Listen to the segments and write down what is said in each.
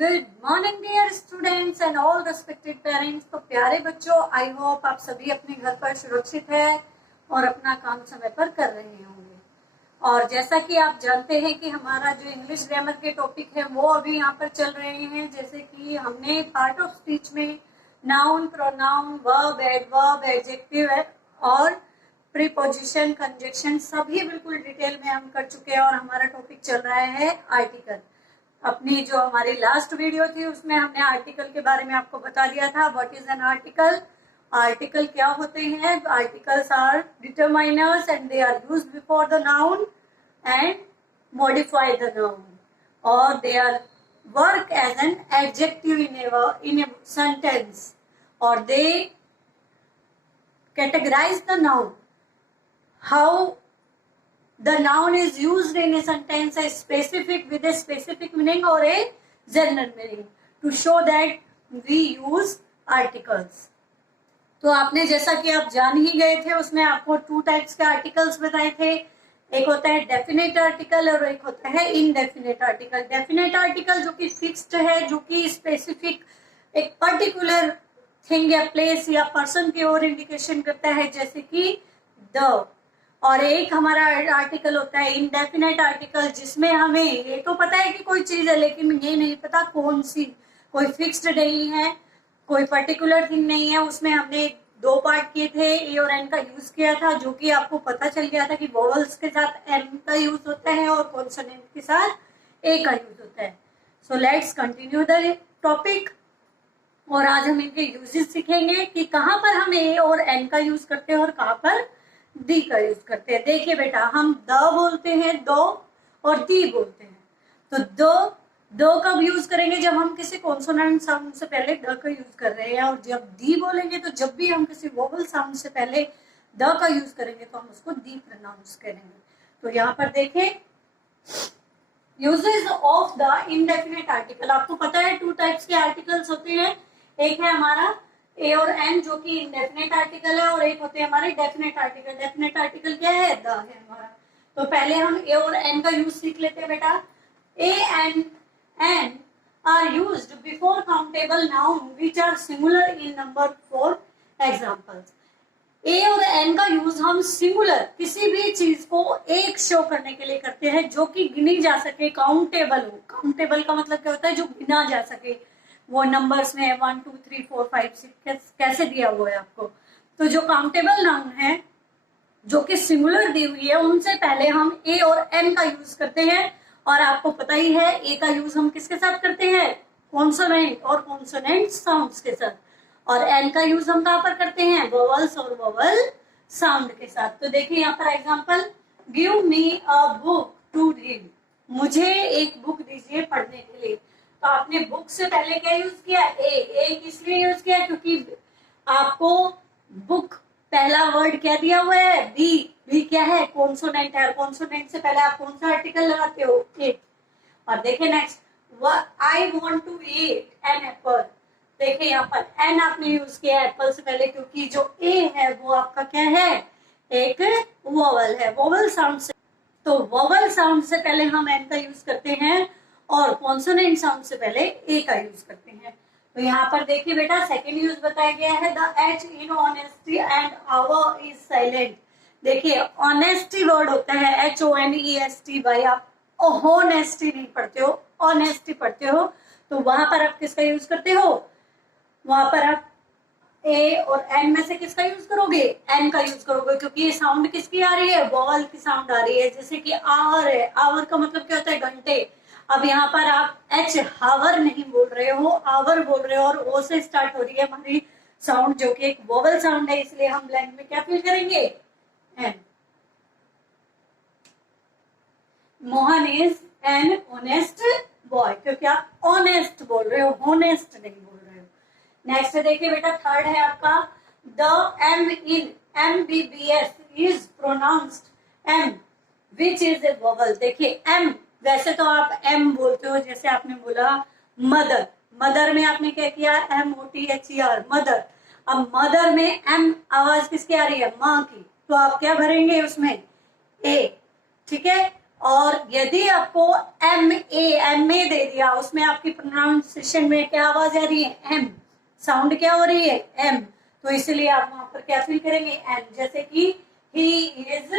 Good morning dear students and all respected parents. तो प्यारे बच्चों, आई होप आप सभी अपने घर पर सुरक्षित है और अपना काम समय पर कर रहे होंगे। और जैसा कि आप जानते हैं कि हमारा जो इंग्लिश ग्रामर के टॉपिक है वो अभी यहाँ पर चल रहे हैं। जैसे कि हमने पार्ट ऑफ स्पीच में noun, pronoun, verb, adverb, adjective और प्रीपोजिशन, कंजक्शन सभी बिल्कुल डिटेल में हम कर चुके हैं और हमारा टॉपिक चल रहा है आर्टिकल। अपनी जो हमारी लास्ट वीडियो थी उसमें हमने आर्टिकल के बारे में आपको बता दिया था। What is an article? Article क्या होते हैं? Articles are determiners and they are used before the noun and modify the noun, और they are work as an adjective in a sentence, और they categorize the noun. How the noun is used in a sentence, a specific with a specific meaning or a general meaning, to show that we use articles. तो आपने, जैसा कि आप जान ही गए थे, उसमें आपको 2 टाइप्स के आर्टिकल्स बताए थे। एक होता है डेफिनेट आर्टिकल और एक होता है इनडेफिनेट आर्टिकल। डेफिनेट आर्टिकल जो कि फिक्स्ड है, जो कि स्पेसिफिक एक पर्टिकुलर थिंग या प्लेस या पर्सन की ओर इंडिकेशन करता है, जैसे कि द। और एक हमारा आर्टिकल होता है इनडेफिनेट आर्टिकल, जिसमें हमें ये तो पता है कि कोई चीज है, लेकिन ये नहीं पता कौन सी, कोई फिक्स्ड नहीं है, कोई पर्टिकुलर थिंग नहीं है। उसमें हमने 2 पार्ट किए थे, ए और एन का यूज किया था, जो कि आपको पता चल गया था कि वोवल्स के साथ एन का यूज होता है और कॉन्सोनेंट के साथ ए का यूज होता है। So let's continue the topic. और आज हम इनके यूजेस सीखेंगे कि कहाँ पर हम ए और एन का यूज करते हैं और कहाँ पर दी का यूज करते हैं। देखिए बेटा, हम द बोलते हैं, दो, और दी बोलते हैं। तो दो कब यूज करेंगे? जब हम किसी कॉन्सोनेंट साउंड से पहले द का यूज कर रहे हैं। और जब दी बोलेंगे तो जब भी हम किसी वोवल साउंड से पहले द का यूज करेंगे तो हम उसको दी प्रोनाउंस करेंगे। तो यहाँ पर देखें, uses of the indefinite article. आपको पता है 2 टाइप्स के आर्टिकल्स होते हैं। एक है हमारा ए और एन, जो कि इनडेफिनेट आर्टिकल है, और एक होते हैं हमारे डेफिनेट आर्टिकल। डेफिनेट आर्टिकल क्या है? द है हमारा। तो पहले हम ए और एन का यूज सीख लेते हैं बेटा। A and an are used before countable noun which are singular in number. For examples, a और एन का यूज हम सिंगुलर किसी भी चीज को एक शो करने के लिए करते हैं जो कि गिनी जा सके, काउंटेबल हो। काउंटेबल का मतलब क्या होता है? जो गिना जा सके। वो नंबर्स में 1 2 3 4 5 6 कैसे दिया हुआ है आपको। तो जो काउंटेबल नाउन है, जो कि सिंगुलर दी हुई है, उनसे पहले हम ए और एन का यूज करते हैं। और आपको पता ही है ए का यूज हम किसके साथ करते हैं? कॉन्सोनेंट और कॉन्सोनेंट साउंड्स के साथ। और एन का यूज हम कहाँ पर करते हैं? वोवल्स और वोवल साउंड के साथ। तो देखिए यहाँ पर example, give me a book to read. मुझे एक बुक दीजिए पढ़ने के लिए। तो आपने बुक से पहले क्या यूज किया? ए किस लिए यूज किया? क्योंकि आपको बुक पहला वर्ड क्या दिया हुआ है? बी क्या है? कॉन्सोनेंट है। कॉन्सोनेंट से पहले आप कौन सा आर्टिकल लगाते हो? ए। और देखिए next, I want to eat an apple. देखिए यहाँ पर एन आपने यूज किया एप्पल से पहले, क्योंकि जो ए है वो आपका क्या है? एक वोवल है, वोवल साउंड से। तो वोवल साउंड से पहले हम एन का यूज करते हैं और कॉन्सोनेंट साउंड से पहले ए का यूज करते हैं। तो यहाँ पर देखिए बेटा, सेकेंड यूज बताया गया है, the H in honesty and our is silent. देखिए ऑनेस्टी वर्ड होता है HONESTY। आप होनेस्टी नहीं पढ़ते हो, ऑनेस्टी पढ़ते हो। तो वहां पर आप किसका यूज करते हो? वहां पर आप ए और एन में से किसका यूज करोगे? एन का यूज करोगे, क्योंकि ये साउंड किसकी आ रही है? वोवल की साउंड आ रही है। जैसे कि आवर है, आवर का मतलब क्या होता है? घंटे। अब यहाँ पर आप एच हावर नहीं बोल रहे हो, आवर बोल रहे हो, और ओ से स्टार्ट हो रही है हमारी साउंड, जो कि एक वोवल साउंड है। इसलिए हम ब्लैंक में क्या फिल करेंगे? An. Mohan is an honest boy, क्योंकि आप ऑनेस्ट बोल रहे हो, होनेस्ट नहीं बोल रहे हो। नेक्स्ट देखिए बेटा, थर्ड है आपका, the M in MBBS is pronounced M which is a vowel. देखिए एम, वैसे तो आप एम बोलते हो, जैसे आपने बोला मदर। मदर में आपने क्या किया? MOTHER, mother. अब मदर में एम आवाज किसकी आ रही है? माँ की। तो आप क्या भरेंगे उसमें? ए। ठीक है। और यदि आपको MA दे दिया, उसमें आपकी प्रोनाउंसिएशन में क्या आवाज आ रही है, M, साउंड क्या हो रही है, M, तो इसलिए आप वहां पर क्या फील करेंगे, M। जैसे कि he is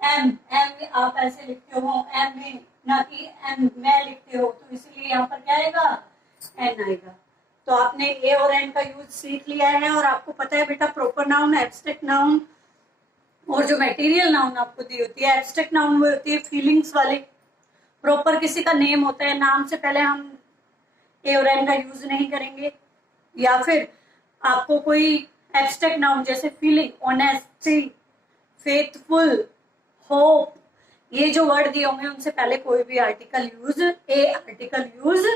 M, M आप ऐसे लिखते हो M में, ना कि M मैं लिखते हो, तो इसलिए यहाँ पर क्या आएगा, N आएगा। तो आपने A और N का यूज सीख लिया है, और आपको पता है बेटा प्रॉपर नाउन, एब्स्ट्रैक्ट नाउन और जो मटेरियल नाउन आपको दी होती है। एब्स्ट्रैक्ट नाउन वो होती है फीलिंग्स वाले, प्रॉपर किसी का नेम होता है, नाम से पहले हम ए और एन का यूज नहीं करेंगे। या फिर आपको कोई एब्स्ट्रैक्ट नाउन जैसे फीलिंग, ऑनेस्टी, फेथफुल, होप, ये जो वर्ड दिए होंगे उनसे पहले कोई भी आर्टिकल यूज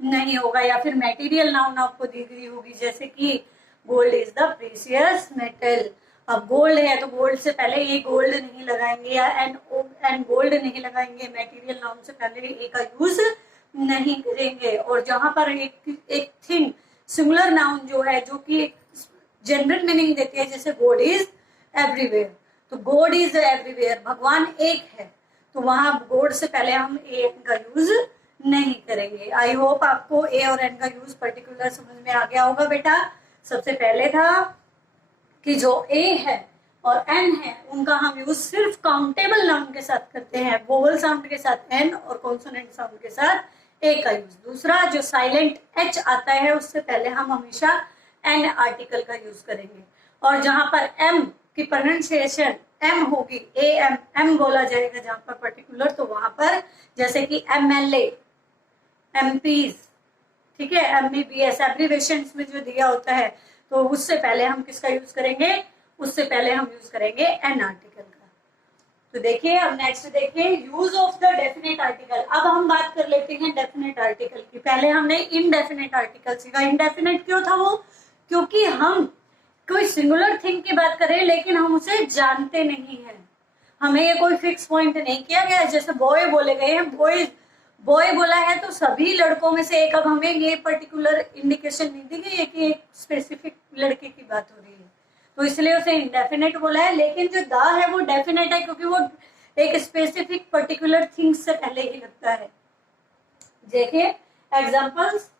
नहीं होगा। या फिर मटेरियल नाउन आपको दी गई होगी, जैसे कि gold is the precious metal. अब गोल्ड है तो गोल्ड से पहले ये गोल्ड नहीं लगाएंगे, या एंड गोल्ड नहीं लगाएंगे, मटेरियल नाउन से पहले ए का यूज नहीं करेंगे। और जहां पर एक थिंग सिंगुलर नाउन जो है, जो कि एक जनरल मीनिंग देती है, जैसे गॉड इज एवरीवेयर, तो गॉड इज एवरीवेयर, भगवान एक है, तो वहां गॉड से पहले हम ए एन का यूज नहीं करेंगे। आई होप आपको ए और एन का यूज पर्टिकुलर समझ में आ गया होगा बेटा। सबसे पहले था कि जो ए है और एन है उनका हम यूज सिर्फ काउंटेबल नाउन के साथ करते हैं, वोवल साउंड के साथ एन और कॉन्सोनेंट साउंड के साथ ए का यूज। दूसरा, जो साइलेंट एच आता है उससे पहले हम हमेशा एन आर्टिकल का यूज करेंगे। और जहां पर एम की प्रोनाउंसिएशन एम होगी, ए एम एम बोला जाएगा जहां पर पर्टिकुलर, तो वहां पर जैसे कि MLA, MPs, ठीक है, MBBS एब्रिवेशन में जो दिया होता है, तो उससे पहले हम किसका यूज करेंगे, उससे पहले हम यूज करेंगे एन आर्टिकल का। तो देखिए अब नेक्स्ट देखिए use of the definite article. अब हम बात कर लेते हैं डेफिनेट आर्टिकल की। पहले हमने इनडेफिनेट आर्टिकल सीखा। इनडेफिनेट क्यों था वो, क्योंकि हम कोई सिंगुलर थिंग की बात करें लेकिन हम उसे जानते नहीं है, हमें ये कोई फिक्स पॉइंट नहीं किया गया। जैसे बॉय बोले गए हैं, बॉय बोला है तो सभी लड़कों में से एक, अब हमें ये पर्टिकुलर इंडिकेशन नहीं दी गई है कि एक स्पेसिफिक लड़के की बात हो रही है, तो इसलिए उसे इंडेफिनेट बोला है। लेकिन जो द है वो डेफिनेट है, क्योंकि वो एक स्पेसिफिक पर्टिकुलर थिंग्स से पहले ही लगता है। देखिए एग्जांपल्स,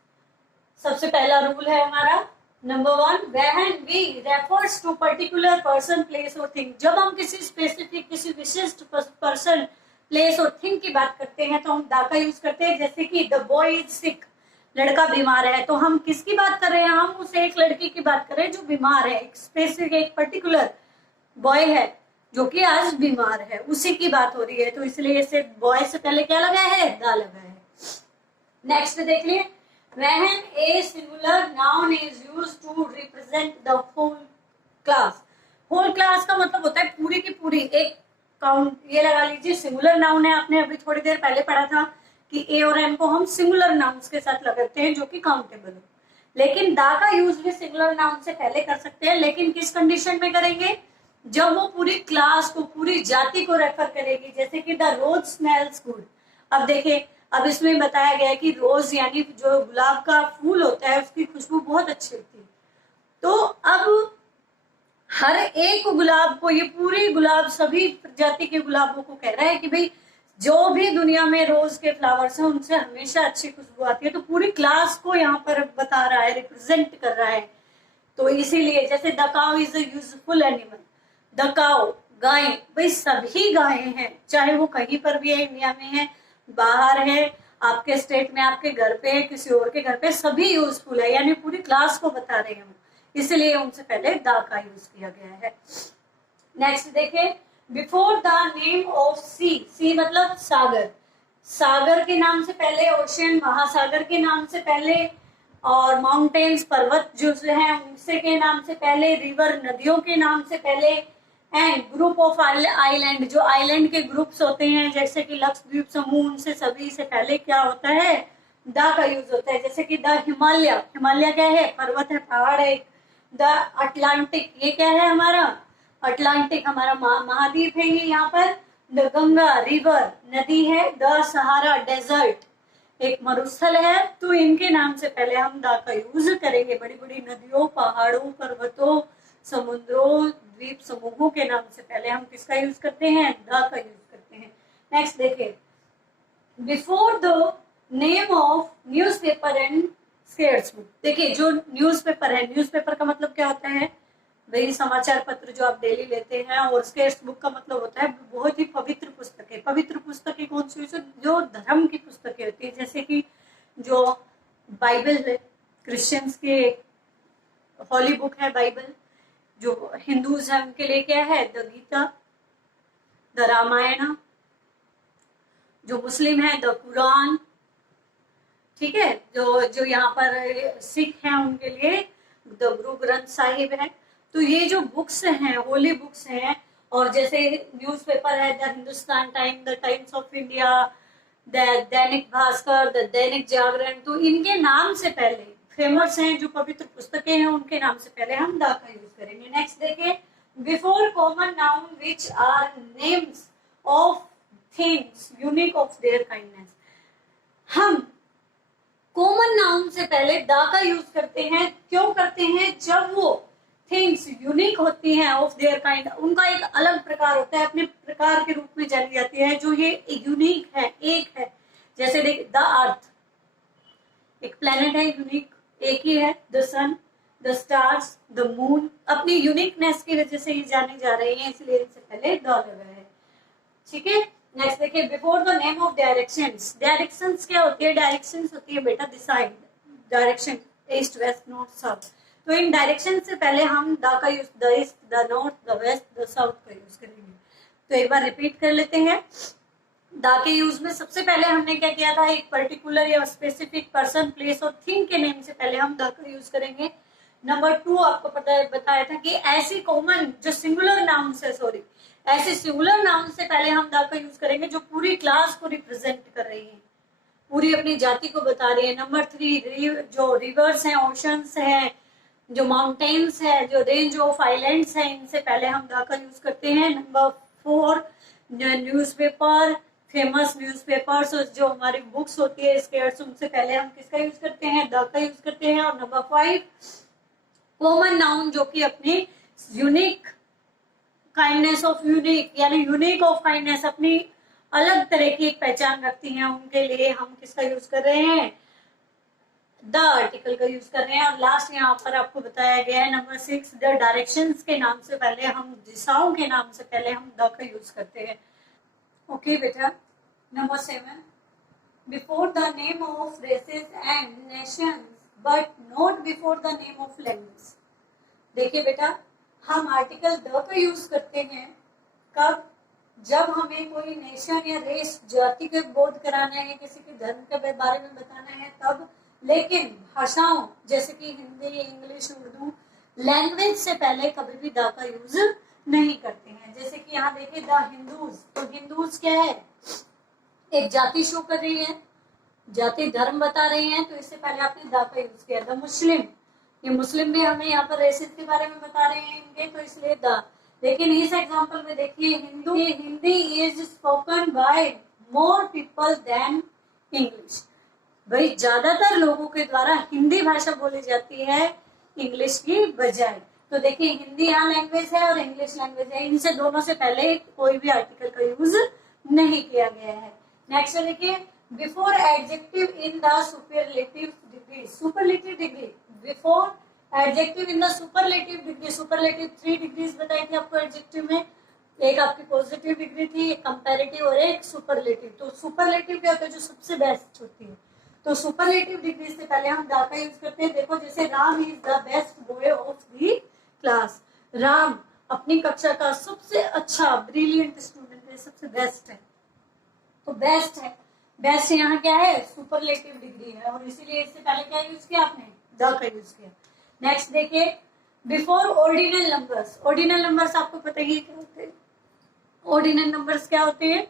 सबसे पहला रूल है हमारा number 1, when we refers to particular person, place और थिंग। जब हम किसी स्पेसिफिक, किसी विशिष्ट पर्सन, प्लेस और थिंग की बात करते हैं तो हम द का यूज करते हैं। जैसे कि द बॉय इज सिक, लड़का बीमार है, तो हम किसकी बात कर रहे हैं, हम उस एक लड़की की बात कर रहे हैं जो बीमार है, एक स्पेसिफिक एक पर्टिकुलर बॉय है जो कि आज बीमार है, उसी की बात हो रही है, तो इसलिए इसे बॉय से पहले क्या लगा है, द लगा है। नेक्स्ट देख लिए, when a singular noun is used to represent the whole class। whole class का मतलब होता है पूरी की पूरी एक काउंट। ये लगा लीजिए सिंगुलर नाउन है, आपने अभी थोड़ी देर पहले पढ़ा था कि ए और एन को हम सिंगुलर नाउन्स के साथ लगाते हैं जो कि काउंटेबल हो। लेकिन द का यूज भी सिंगुलर नाउन से पहले कर सकते हैं, लेकिन किस कंडीशन में करेंगे, जब वो पूरी क्लास को, पूरी जाति को रेफर करेगी। जैसे कि द रोज स्मेल्स गुड। अब देखिए, अब इसमें बताया गया है कि रोज यानी जो गुलाब का फूल होता है उसकी खुशबू बहुत अच्छी होती है। तो अब हर एक गुलाब को, ये पूरी गुलाब सभी प्रजाति के गुलाबों को कह रहा है कि भाई जो भी दुनिया में रोज के फ्लावर्स हैं उनसे हमेशा अच्छी खुशबू आती है। तो पूरी क्लास को यहाँ पर बता रहा है, रिप्रेजेंट कर रहा है। तो इसीलिए जैसे the cow is a useful animal, the cow गाय, भाई सभी गायें हैं, चाहे वो कहीं पर भी है, इंडिया में है, बाहर है, आपके स्टेट में, आपके घर पे, किसी और के घर पे, सभी यूजफुल है, यानी पूरी क्लास को बता रहे हैं, इसलिए उनसे पहले द का यूज किया गया है। नेक्स्ट देखें, बिफोर द नेम ऑफ सी, सी मतलब सागर, सागर के नाम से पहले, ओशियन महासागर के नाम से पहले, और माउंटेन्स पर्वत जो है उनसे के नाम से पहले, रिवर नदियों के नाम से पहले, एंड ग्रुप ऑफ आइलैंड, जो आइलैंड के ग्रुप्स होते हैं जैसे कि लक्षद्वीप समूह, उनसे सभी से पहले क्या होता है, द का यूज होता है। जैसे कि द हिमालय, हिमालय क्या है, पर्वत है, पहाड़ है। द अटलांटिक, ये क्या है हमारा, अटलांटिक हमारा महाद्वीप है ये यहाँ पर। द गंगा रिवर, नदी है। द सहारा डेजर्ट, एक मरुस्थल है। तो इनके नाम से पहले हम द का यूज करेंगे। बड़ी बड़ी नदियों, पहाड़ों, पर्वतों, समुद्रों, द्वीप समूहों के नाम से पहले हम किसका यूज करते हैं, द का यूज करते हैं। नेक्स्ट देखिए, before the name of newspaper and skates book. देखिए जो न्यूज़पेपर है, न्यूज़पेपर का मतलब क्या होता है, वही समाचार पत्र जो आप डेली लेते हैं, और स्केट्स बुक का मतलब होता है बहुत ही पवित्र पुस्तकें। पवित्र पुस्तकें कौन सी, जो धर्म की पुस्तकें होती है, जैसे कि जो बाइबल है, क्रिश्चियंस के हॉली बुक है बाइबल। जो हिंदूज है उनके लिए क्या है, द गीता, द रामायण। जो मुस्लिम है द कुरान, ठीक है। जो जो यहाँ पर सिख हैं उनके लिए द गुरु ग्रंथ साहिब है। तो ये जो बुक्स हैं, होली बुक्स हैं, और जैसे न्यूज़पेपर है the Hindustan time, the times of India, the Dainik Bhaskar, the Dainik Jagran, तो इनके नाम से पहले फेमस हैं जो पवित्र पुस्तकें हैं, उनके नाम से पहले हम द का यूज करेंगे। नेक्स्ट देखिए, before common noun which are names of things unique of their kindness. हम कॉमन नाउन से पहले द का यूज करते हैं। क्यों करते हैं? जब वो थिंग्स यूनिक होती हैं, ऑफ देयर काइंड, उनका एक अलग प्रकार होता है, अपने प्रकार के रूप में जानी जाती है, जो ये यूनिक है, एक है। जैसे देख, द अर्थ एक प्लेनेट है, यूनिक, एक ही है। The sun, the stars, the moon, अपनी यूनिकनेस की वजह से ये जाने जा रहे हैं, इसलिए इनसे पहले द लगा है, ठीक है। नेक्स्ट देखिए, before the name of directions. Directions क्या होती है? डायरेक्शंस होती है बेटा दिशा, direction, east west north south. तो इन डायरेक्शन से पहले हम द का use, the east, the north, the west, the south का यूज करेंगे। तो एक बार रिपीट कर लेते हैं। द के यूज में सबसे पहले हमने क्या किया था, एक पर्टिकुलर या स्पेसिफिक पर्सन, प्लेस और थिंग के नेम से पहले हम द का यूज करेंगे। नंबर 2 आपको पता बताया था कि ऐसी कॉमन जो सिंगुलर नाउन से, सॉरी, ऐसे सिंगुलर नाउन से पहले हम द का यूज करेंगे जो पूरी क्लास को रिप्रेजेंट कर रही है, पूरी अपनी जाति को बता रही है। नंबर 3 जो रिवर्स हैं, ओशंस हैं, जो माउंटेन्स है, जो रेंज ऑफ आइलैंड्स है, इनसे पहले हम द का यूज करते हैं। नंबर 4 न्यूज़पेपर, फेमस न्यूज़पेपर्स, जो हमारी बुक्स होती है स्केट्स, उनसे पहले हम किसका यूज करते हैं, द का यूज करते हैं। और नंबर 5 कॉमन नाउन, जो कि अपनी यूनिक काइंडनेस ऑफ यूनिक, यानी यूनिक ऑफ काइंडनेस, अपनी अलग तरह की एक पहचान रखती हैं, उनके लिए हम किसका यूज कर रहे हैं, द आर्टिकल का यूज कर रहे हैं। और लास्ट यहाँ पर आपको बताया गया है नंबर 6, द डायरेक्शंस के नाम से पहले हम, दिशाओं के नाम से पहले हम द का यूज करते हैं। ओके बेटा। Number 7, before the name of races and nations but not before the name of language. देखिए बेटा, हम आर्टिकल द का यूज करते हैं कब, जब हमें कोई नेशन या रेस, जाति का बोध कराना है, किसी के धर्म के बारे में बताना है तब। लेकिन भाषाओं जैसे कि हिंदी, इंग्लिश, उर्दू, लैंग्वेज से पहले कभी भी द का यूज नहीं करते हैं। जैसे कि यहाँ देखिए द हिंदूज, तो हिंदूज क्या है, एक जाति शो कर रही है, जाति धर्म बता रही है, तो इससे पहले आपने द का यूज किया। द मुस्लिम, ये मुस्लिम भी हमें यहाँ पर रेसिस के बारे में बता रहे हैं इनके, तो इसलिए द। लेकिन इस एग्जांपल में देखिए, Hindi is spoken by more people than English. भाई ज्यादातर लोगों के द्वारा हिंदी भाषा बोली जाती है इंग्लिश की बजाय। तो देखिए हिंदी यहाँ लैंग्वेज है और इंग्लिश लैंग्वेज है, इनसे दोनों से पहले कोई भी आर्टिकल का यूज नहीं किया गया है। नेक्स्ट देखिए, before adjective in the superlative degree. Superlative degree, before adjective in the superlative degree. Superlative 3 degrees बताई थी आपको एडजेक्टिव में, एक आपकी पॉजिटिव डिग्री थी, एक कंपैरेटिव और एक सुपरलेटिव। तो सुपरलेटिव क्या होता है, जो सबसे बेस्ट होती है। तो सुपरलेटिव डिग्री से पहले हम द का यूज करते हैं। देखो जैसे Ram is the best boy of the class. Ram अपनी कक्षा का सबसे अच्छा ब्रिलियंट स्टूडेंट है, सबसे बेस्ट है। तो बेस्ट है, बेस्ट यहाँ क्या है, सुपरलेटिव डिग्री है, और इसीलिए इससे पहले क्या यूज किया आपने, द का यूज किया। नेक्स्ट देखिए, before ordinal numbers. Ordinal numbers आपको पता ही क्या होते हैं। ऑर्डिनल नंबर्स क्या होते हैं,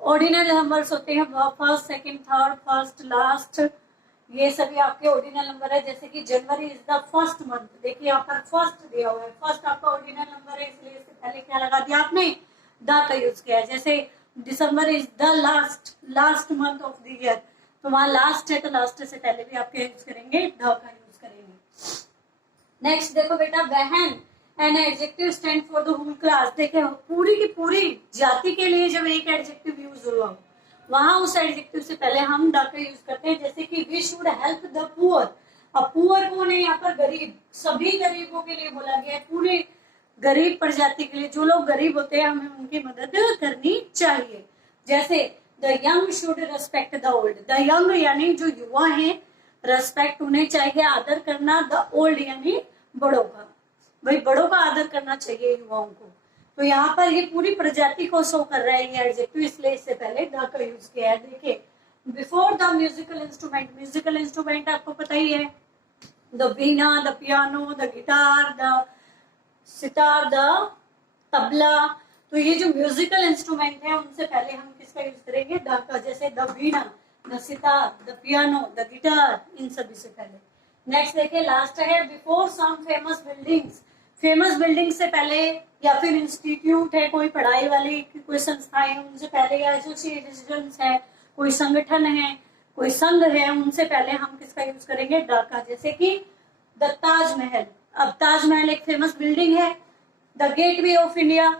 ऑर्डिनल नंबर्स होते हैं first, second, third, first, last, ये सभी आपके ऑर्डिनल नंबर है। जैसे कि जनवरी इज द फर्स्ट मंथ, देखिए यहाँ पर फर्स्ट दिया हुआ है, फर्स्ट आपका ऑर्डिनल नंबर है, इसलिए इससे पहले क्या लगा दिया आपने, द का यूज किया है। जैसे December is the last month of the year, तो वहां लास्ट है, तो लास्ट से पहले भी आप क्या यूज करेंगे, द का यूज करेंगे। नेक्स्ट देखो बेटा, when an adjective stand for the whole class. देखिए पूरी की पूरी जाति के लिए जब एक एडजेक्टिव यूज हुआ वहां उस एडजेक्टिव से पहले हम द का यूज करते हैं। जैसे कि we should help the poor. अब पुअर कौन है यहाँ पर? गरीब। सभी गरीबों के लिए बोला गया है, पूरे गरीब प्रजाति के लिए। जो लोग गरीब होते हैं हमें उनकी मदद करनी चाहिए। जैसे the young should respect the old. The young यानी जो युवा है, रेस्पेक्ट उन्हें चाहिए, आदर करना। द ओल्ड यानी बड़ों का, भाई बड़ों का आदर करना चाहिए युवाओं को। तो यहाँ पर ये पूरी प्रजाति को शो कर रहा है ये एडजेक्टिव, इसलिए इससे पहले द का यूज किया है। देखिए before the musical instrument. Musical instrument आपको पता ही है, the veena, the piano, the guitar, the sitar, the tabla. तो ये जो म्यूजिकल इंस्ट्रूमेंट है उनसे पहले हम किसका यूज करेंगे? द का। जैसे the veena, the sitar, the piano, the guitar, इन सभी से पहले। नेक्स्ट देखिए लास्ट है before some famous buildings. Famous building से पहले, या फिर इंस्टीट्यूट है कोई पढ़ाई वाली, कोई संस्थाएं, उनसे पहले, या एसोसिएशन है, कोई संगठन है, कोई संघ है, उनसे पहले हम किसका यूज करेंगे? द का। जैसे कि द ताजमहल। अब ताजमहल एक फेमस बिल्डिंग है। द गेटवे ऑफ इंडिया,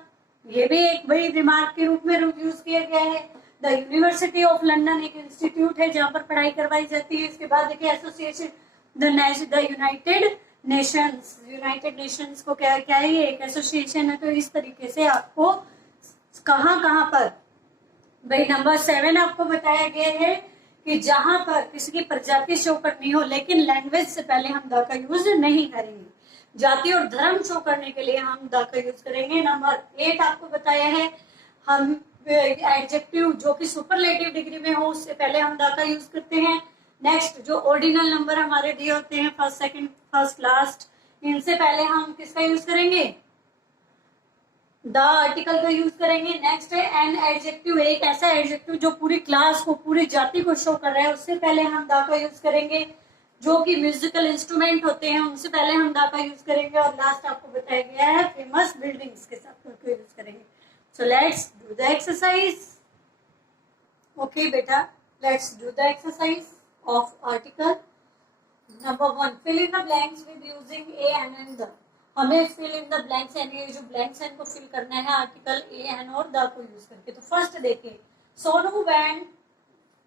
ये भी एक बड़ी रिमार्क के रूप में यूज किया गया है। द यूनिवर्सिटी ऑफ लंदन एक इंस्टीट्यूट है जहां पर पढ़ाई करवाई जाती है। इसके बाद देखिए association the United Nations. United Nations को क्या क्या है? ये एक एसोसिएशन है। तो इस तरीके से आपको कहाँ कहाँ पर, भाई नंबर 7 आपको बताया गया है कि जहां पर किसी की प्रजाति शो करनी हो, लेकिन लैंग्वेज से पहले हम द का यूज नहीं करेंगे। जाति और धर्म शो करने के लिए हम द का यूज करेंगे। नंबर 8 आपको बताया है हम एडजेक्टिव जो कि सुपरलेटिव डिग्री में हो उससे पहले हम द का यूज करते हैं। नेक्स्ट जो ऑर्डिनल नंबर हमारे दिए होते हैं, फर्स्ट, सेकंड, फर्स्ट, लास्ट, इनसे पहले हम किसका यूज करेंगे? द आर्टिकल का यूज करेंगे। नेक्स्ट है एन एडजेक्टिव, एक ऐसा एडजेक्टिव जो पूरी क्लास को, पूरी जाति को शो कर रहा है, उससे पहले हम द का यूज करेंगे। जो कि म्यूजिकल इंस्ट्रूमेंट होते हैं उनसे पहले हम द का यूज करेंगे। और लास्ट आपको बताया गया है फेमस बिल्डिंग्स के साथ द का यूज करेंगे। So let's do the exercise. Okay बेटा, let's do the exercise of article. Number 1, fill in the blanks with using a, n and the। हमें फिल इन द ब्लैंक्स, यानी ये जो blanks है इनको फिल करना है आर्टिकल ए, एन और द को यूज करके। तो फर्स्ट देखिए, Sonu went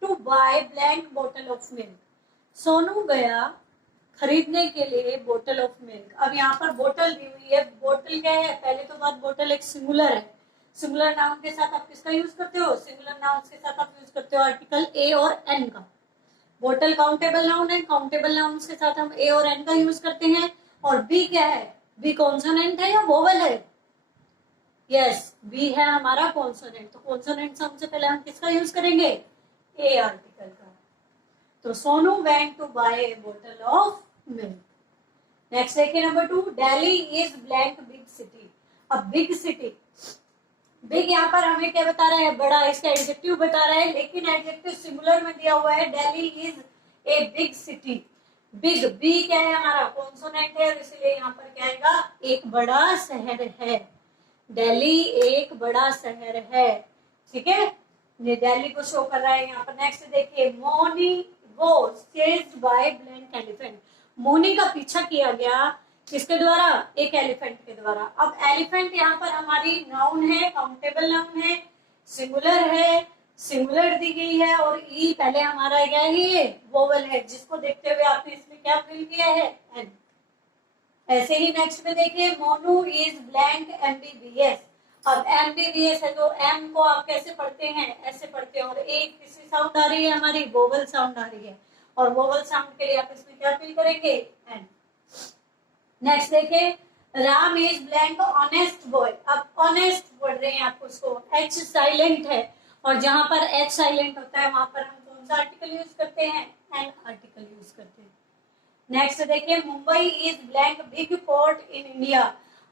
to buy blank bottle of milk. Sonu गया खरीदने के लिए बोतल ऑफ मिल्क। अब यहाँ पर बोतल दी हुई है, बोतल क्या है? पहले तो बात, बोतल एक सिंगुलर है। सिंगुलर नाउन के साथ आप किसका यूज करते हो? सिंगुलर नाउन के साथ आप यूज करते हो आर्टिकल ए और एन का। बोतल काउंटेबल नाउन है, काउंटेबल नाउन के साथ हम ए और एन का यूज करते हैं। और बी क्या है? बी कॉन्सोनेंट है या वोवेल है? यस, बी है हमारा कॉन्सोनेंट। तो कॉन्सोनेंट साउंड से पहले हम किसका यूज करेंगे? ए आर्टिकल का। तो सोनू वेंट टू बाय ए बोतल ऑफ मिल्क। नेक्स्ट देखिए number 2, Delhi is blank big city. अब बिग सिटी, बिग यहाँ पर हमें क्या बता रहा है? बड़ा। इसका एडजेक्टिव बता रहा है, लेकिन एडजेक्टिव सिंगुलर में दिया हुआ है। Delhi is a big city. Big, B क्या है? हमारा कॉन्सोनेंट है, इसलिए यहाँ पर क्या आएगा? एक बड़ा शहर है। दिल्ली एक बड़ा शहर है, ठीक है। ये दिल्ली को शो कर रहा है यहाँ पर। नेक्स्ट देखिए, Moni was chased by blank elephant. Moni का पीछा किया गया किसके द्वारा? एक एलिफेंट के द्वारा। अब एलिफेंट यहाँ पर हमारी नाउन है, काउंटेबल नाउन है, सिंगुलर है, सिंगुलर दी गई है, और ई पहले हमारा क्या है? ये वोवल है, जिसको देखते हुए आपने इसमें क्या फिल किया है? एन। ऐसे ही नेक्स्ट में देखिए, मोनू इज ब्लैंक एमबीबीएस। अब एमबीबीएस है तो एम को आप कैसे पढ़ते हैं? ऐसे पढ़ते हैं। और एक किसी साउंड आ रही है हमारी, वोवल साउंड आ रही है, और वोवल साउंड के लिए आप इसमें क्या फिल करेंगे? एन। नेक्स्ट देखिए, Ram is blank honest boy. अब ऑनेस्ट पढ़ रहे हैं आपको, उसको एच साइलेंट है, और जहां पर एच साइलेंट होता है वहां पर हम कौन सा आर्टिकल यूज करते हैं? एन आर्टिकल यूज करते हैं। नेक्स्ट देखिए, Mumbai is blank big port in India.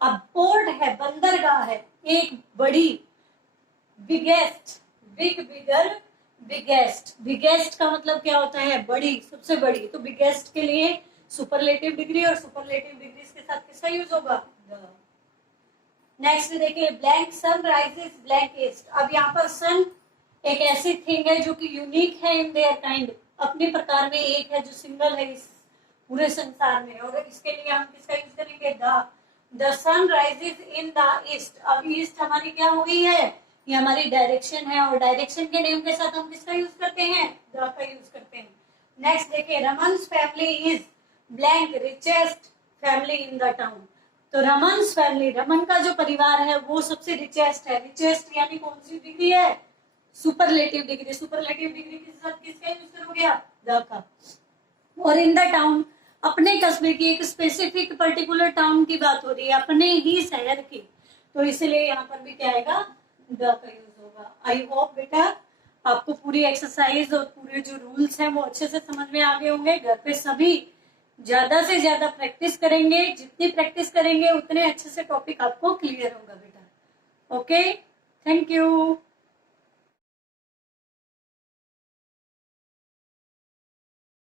अब पोर्ट है, बंदरगाह है, एक बड़ी, बिगेस्ट, बिग, बिगर, बिगेस्ट। बिगेस्ट का मतलब क्या होता है? बड़ी, सबसे बड़ी। तो बिगेस्ट के लिए सुपरलेटिव डिग्री, और सुपरलेटिव डिग्री के साथ किसका यूज होगा? नेक्स्ट देखिए, blank sun rises blank east. अब यहाँ पर सन एक ऐसी थिंग है जो कि यूनिक है इन देयर काइंड, अपने प्रकार में एक है, जो सिंगल है इस पूरे संसार में, और इसके लिए हम किसका यूज करेंगे? The sun rises in the east. अब ईस्ट हमारी क्या हो गई है? ये हमारी डायरेक्शन है, और डायरेक्शन के नेम के साथ हम किसका यूज करते हैं, द का यूज करते हैं। नेक्स्ट देखिए, Raman's family is blank richest family in the town. तो रमन्स फैमिली, रमन का जो परिवार है वो सबसे रिचेस्ट है। रिचेस्ट यानी कौन सी डिग्री है, सुपरलेटिव डिग्री। सुपरलेटिव डिग्री के साथ किसका यूज करोगे आप, द का। और इन द टाउन, अपने कस्बे की, एक स्पेसिफिक पर्टिकुलर टाउन की बात हो रही है, अपने ही शहर की, तो इसलिए यहाँ पर भी क्या आएगा, द का यूज होगा। आई होप बेटा आपको पूरी एक्सरसाइज और पूरे जो रूल्स हैं वो अच्छे से समझ में आ गए होंगे। घर पे सभी ज्यादा से ज्यादा प्रैक्टिस करेंगे, जितनी प्रैक्टिस करेंगे उतने अच्छे से टॉपिक आपको क्लियर होगा बेटा। Okay, thank you.